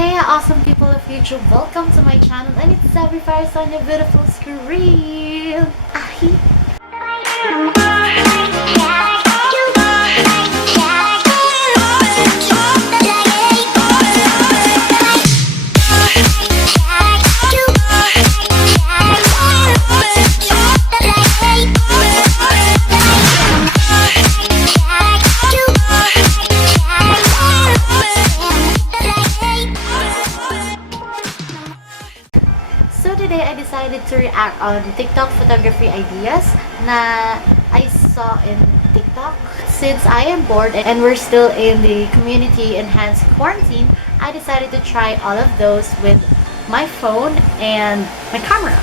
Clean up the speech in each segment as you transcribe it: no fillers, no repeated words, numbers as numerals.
Hey awesome people of YouTube, welcome to my channel and it's Sabri Fires on your beautiful screen. So today I decided to react on TikTok photography ideas na I saw in TikTok. Since I am bored and we're still in the community enhanced quarantine, I decided to try all of those with my phone and my camera.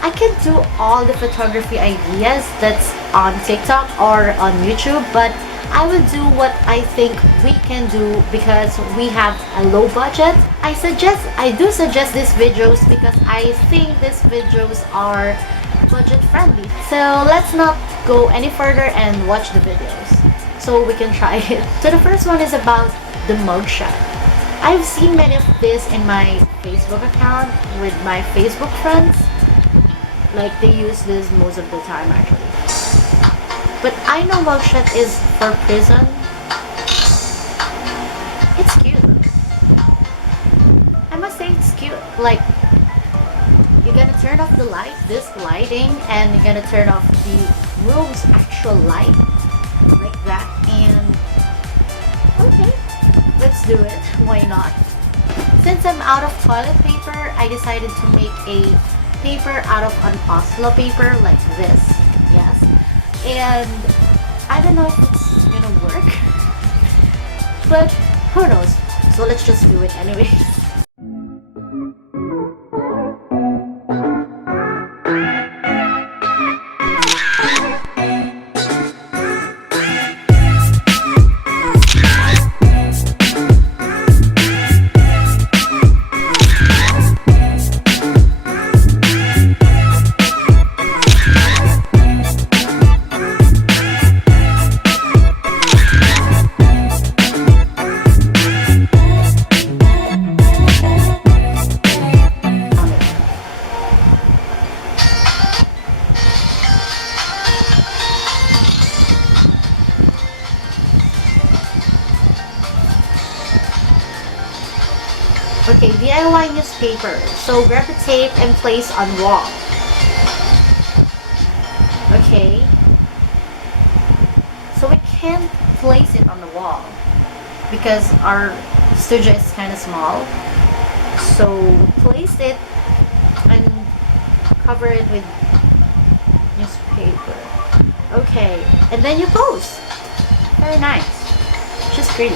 I can do all the photography ideas that's on TikTok or on YouTube, but I will do what I think we can do because we have a low budget. I do suggest these videos because I think these videos are budget friendly. So let's not go any further and watch the videos so we can try it. So the first one is about the mugshot. I've seen many of this in my Facebook account with my Facebook friends. Like they use this most of the time actually. But I know mugshot is for prison. It's cute. I must say it's cute. Like, you're gonna turn off the light, this lighting, and you're gonna turn off the room's actual light. Like that. And, okay, let's do it. Why not? Since I'm out of toilet paper, I decided to make a paper out of an Oslo paper like this. Yes. And I don't know if it's gonna work, but who knows. So let's just do it anyways. Okay, DIY newspaper. So grab the tape and place on wall. Okay. So we can't place it on the wall because our studio is kind of small. So place it and cover it with newspaper. Okay, and then you post. Very nice. Just pretty,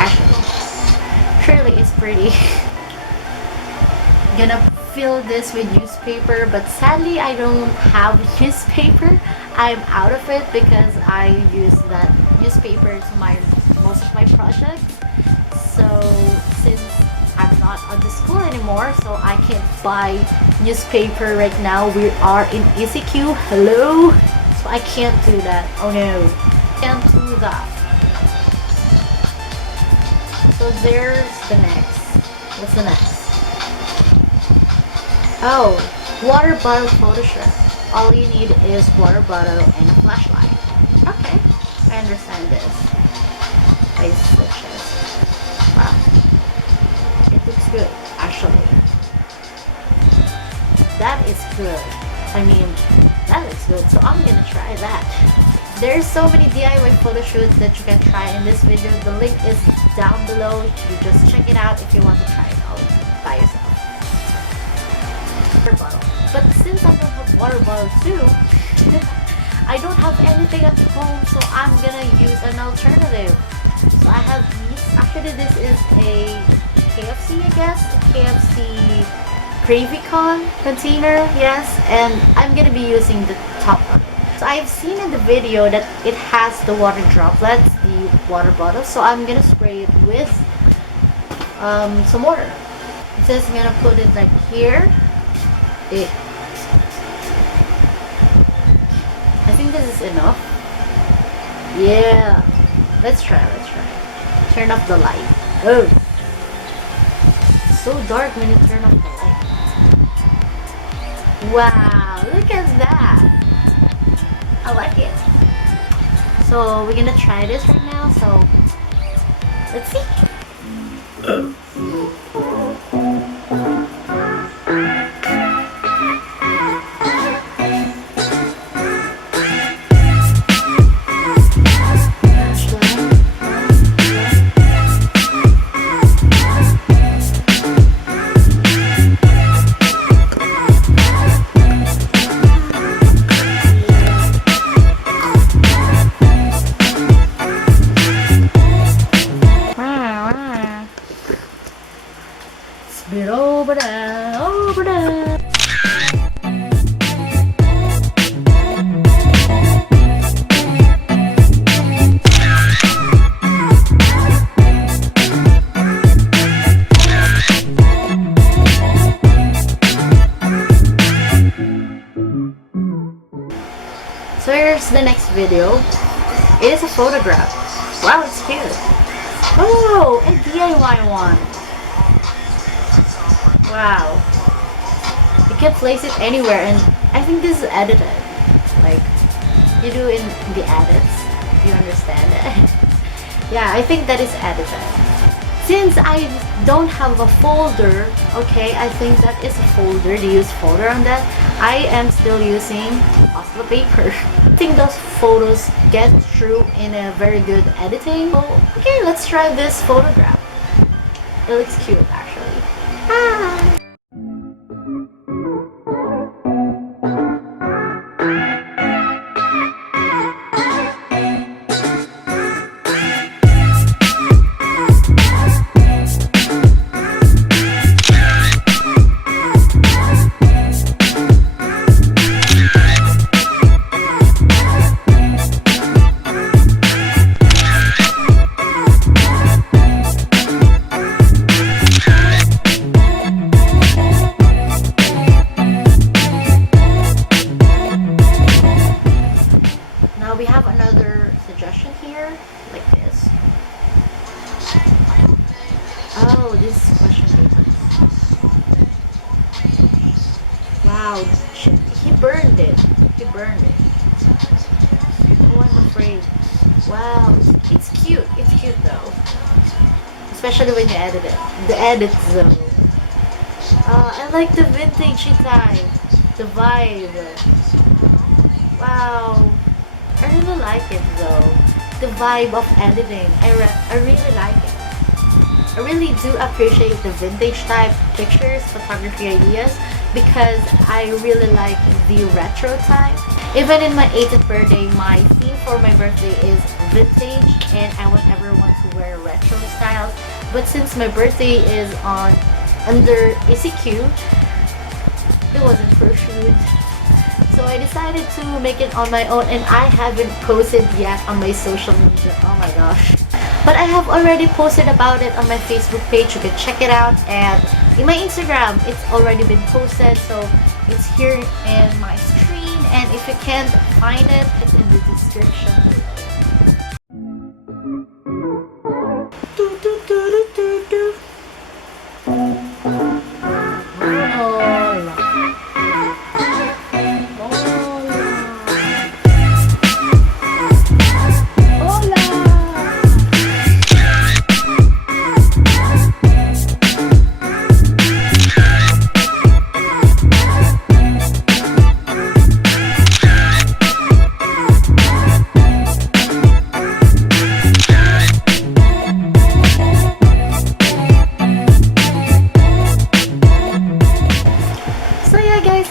actually. Surely it's pretty. Gonna fill this with newspaper, but sadly I don't have newspaper. I'm out of it because I use that newspaper to most of my projects. So since I'm not on the school anymore, so I can't buy newspaper right now. We are in ECQ. Hello, so I can't do that. Oh no, can't do that. So there's the next. What's the next? Oh, water bottle photo shoot. All you need is water bottle and a flashlight. Okay, I understand this. I suggest. Wow, it looks good actually. That is good. I mean, that looks good. So I'm gonna try that. There's so many DIY photo shoots that you can try in this video. The link is down below. You just check it out if you want to try it out by yourself. Water bottle. But since I don't have water bottle too, I don't have anything at home, so I'm gonna use an alternative. So I have these. Actually, this is a KFC, I guess. A KFC Gravy Con container, yes. And I'm gonna be using the top one. So I've seen in the video that it has the water droplets, the water bottle. So I'm gonna spray it with some water. It says I'm gonna put it like here. I think this is enough. Yeah. Let's try. Turn off the light. Oh. so dark when you turn off the light. Wow, look at that. I like it. So we're gonna try this right now, so let's see. Bit over there, over there. So here's the next video. It is a photograph. Wow, it's cute. Oh, a DIY one. Wow. You can place it anywhere, and I think this is edited. Like, you do in the edits. You understand it? Yeah, I think that is edited. Since I don't have a folder, okay, I think that is a folder. They use folder on that. I am still using Oslo paper. I think those photos get through in a very good editing. So, okay, let's try this photograph. It looks cute, actually. Ah. We have another suggestion here, like this. Oh, this is question papers. Wow, he burned it. He burned it. Oh, I'm afraid. Wow, it's cute. It's cute though. Especially when you edit it. The edits though. I like the vintage type. The vibe. Wow. I really like it though. The vibe of editing. I really like it. I really do appreciate the vintage type pictures, photography ideas, because I really like the retro type. Even in my 80th birthday, my theme for my birthday is vintage, and I would never want to wear retro styles. But since my birthday is under ECQ, it wasn't pursued. So I decided to make it on my own, and I haven't posted yet on my social media. Oh my gosh. But I have already posted about it on my Facebook page. You can check it out. And in my Instagram, it's already been posted. So it's here in my screen. And if you can't find it, it's in the description.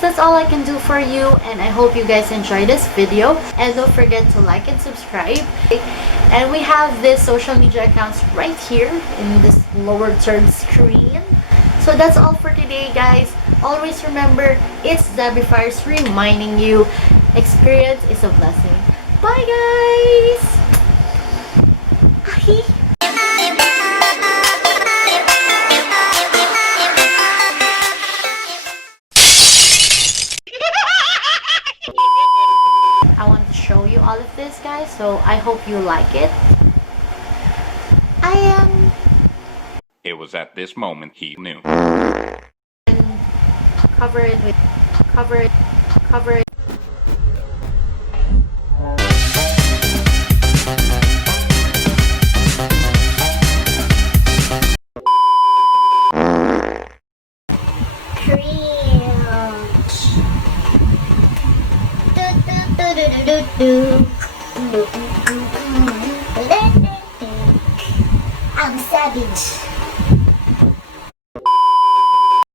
That's all I can do for you, and I hope you guys enjoy this video, and don't forget to like and subscribe. And we have this social media accounts right here in this lower third screen. So that's all for today, guys. Always remember, it's Debbie Fires reminding you, experience is a blessing. Bye guys. Bye. I wanted to show you all of this, guys, so I hope you like it. I am was at this moment he knew. And cover it with cover it. I'm savage.